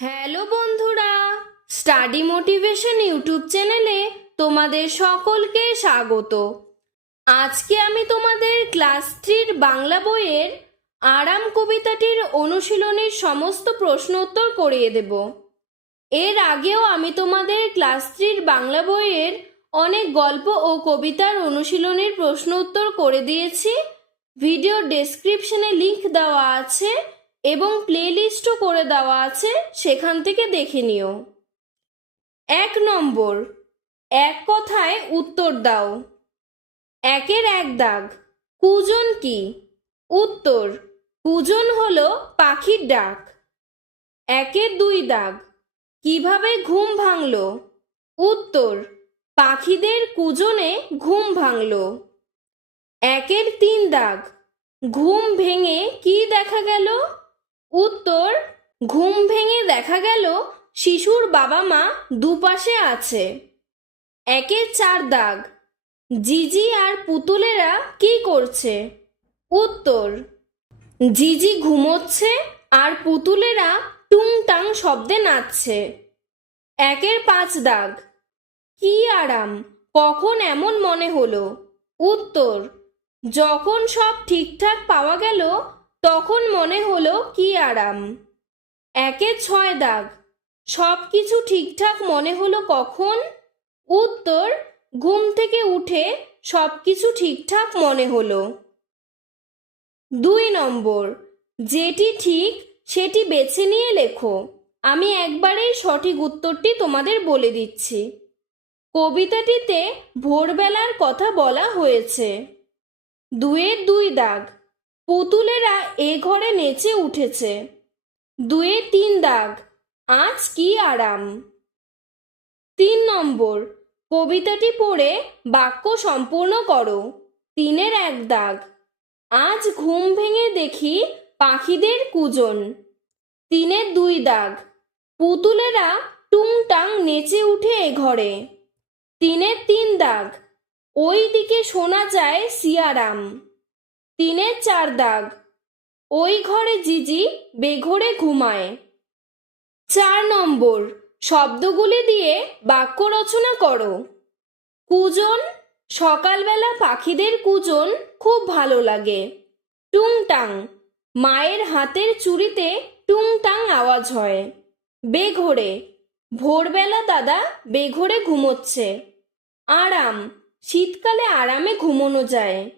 Hello বন্ধুরা study motivation YouTube চ্যানেলে তোমাদের সকলকে স্বাগত। আজকে আমি তোমাদের ক্লাস থ্রির বাংলা বইয়ের আরাম কবিতাটির অনুশীলনের সমস্ত প্রশ্ন উত্তর করিয়ে দেব। এর আগেও আমি তোমাদের ক্লাস থ্রির বাংলা বইয়ের অনেক গল্প ও কবিতার অনুশীলনের প্রশ্ন উত্তর করে দিয়েছি। ভিডিও ডেসক্রিপশনে লিংক দেওয়া আছে। এবং প্লেলিস্টও করে দেওয়া আছে, সেখান থেকে দেখে নিও। এক নম্বর, এক কথায় উত্তর দাও। একের এক দাগ, কুজন কি? উত্তর, কুজন হল পাখির ডাক। একের দুই দাগ, কীভাবে ঘুম ভাঙলো? উত্তর, পাখিদের কুজনে ঘুম ভাঙলো। একের তিন দাগ, ঘুম ভেঙে কি দেখা গেল? উত্তর, ঘুম ভেঙে দেখা গেল শিশুর বাবা মা দুপাশে আছে। একের চার দাগ। জিজি আর পুতুলেরা কি করছে? উত্তর, জিজি ঘুমোচ্ছে আর পুতুলেরা টুংটাং শব্দে নাচছে। একের পাঁচ দাগ। কি আরাম, কখন এমন মনে হলো? উত্তর, যখন সব ঠিকঠাক পাওয়া গেল তখন মনে হলো কি আরাম। একে ছয় দাগ। সব কিছু ঠিকঠাক মনে হলো কখন? উত্তর, ঘুম থেকে উঠে সব কিছু ঠিকঠাক মনে হলো। দুই নম্বর, যেটি ঠিক সেটি বেছে নিয়ে লেখো। আমি একবারেই সঠিক উত্তরটি তোমাদের বলে দিচ্ছি। কবিতাটিতে ভোরবেলার কথা বলা হয়েছে। দুয়ের দুই দাগ। পুতুলেরা এ ঘরে নেচে উঠেছে। দুয়ে তিন দাগ, আজ কি আরাম। তিন নম্বর, কবিতাটি পড়ে বাক্য সম্পূর্ণ করো। তিনের এক দাগ, আজ ঘুম ভেঙে দেখি পাখিদের কুজন। তিনের দুই দাগ, পুতুলেরা টুংটাং নেচে উঠে এ ঘরে। তিনের তিন দাগ, ওই দিকে শোনা যায় সিয়ারাম। তিনের চার দাগ। ওই ঘরে জিজি বেঘরে ঘুমায়। চার নম্বর, শব্দগুলি দিয়ে বাক্য রচনা করো। কুজন, সকালবেলা পাখিদের কুজন খুব ভালো লাগে। টুংটাং, মায়ের হাতের চুড়িতে টুংটাং আওয়াজ হয়। বেঘোরে, ভোরবেলা দাদা বেঘোরে ঘুমোচ্ছে। আরাম, শীতকালে আরামে ঘুমোনো যায়।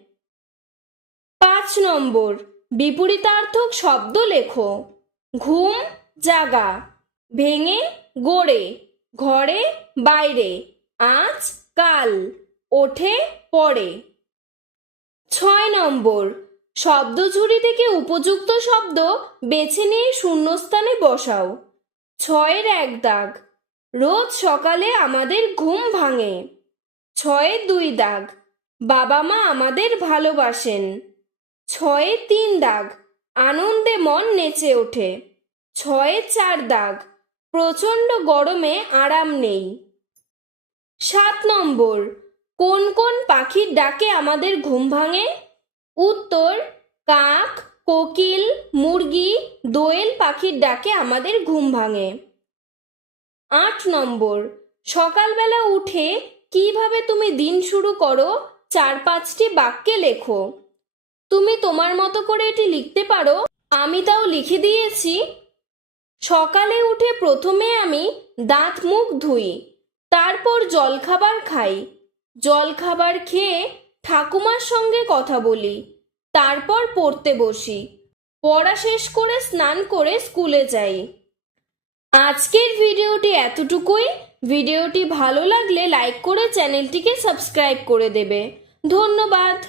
পাঁচ নম্বর। বিপরীতার্থক শব্দ লেখো। ঘুম, জাগা। ভেঙে, গড়ে। ঘরে, বাইরে। আজ, কাল। ওঠে, পড়ে। ছয় নম্বর। শব্দঝুড়ি থেকে উপযুক্ত শব্দ বেছে নিয়ে শূন্যস্থানে বসাও। ছয়ের এক দাগ। রোজ সকালে আমাদের ঘুম ভাঙে। ছয়ের দুই দাগ। বাবা মা আমাদের ভালোবাসেন। ছয়ে তিন দাগ, আনন্দে মন নেচে ওঠে। ছয়ে চার দাগ, প্রচণ্ড গরমে আরাম নেই। সাত নম্বর, কোন কোন পাখির ডাকে আমাদের ঘুম ভাঙে? উত্তর, কাক, কোকিল, মুরগি, দোয়েল পাখির ডাকে আমাদের ঘুম ভাঙে। আট নম্বর, সকালবেলা উঠে কীভাবে তুমি দিন শুরু করো? চার পাঁচটি বাক্যে লেখো। তুমি তোমার মতো করে এটি লিখতে পারো। আমি তাও লিখে দিয়েছি। সকালে উঠে প্রথমে আমি দাঁত মুখ ধুই, তারপর জলখাবার খাই। জলখাবার খেয়ে ঠাকুমার সঙ্গে কথা বলি, তারপর পড়তে বসি। পড়া শেষ করে স্নান করে স্কুলে যাই। আজকের ভিডিওটি এতটুকুই। ভিডিওটি ভালো লাগলে লাইক করে চ্যানেলটিকে সাবস্ক্রাইব করে দেবে। ধন্যবাদ।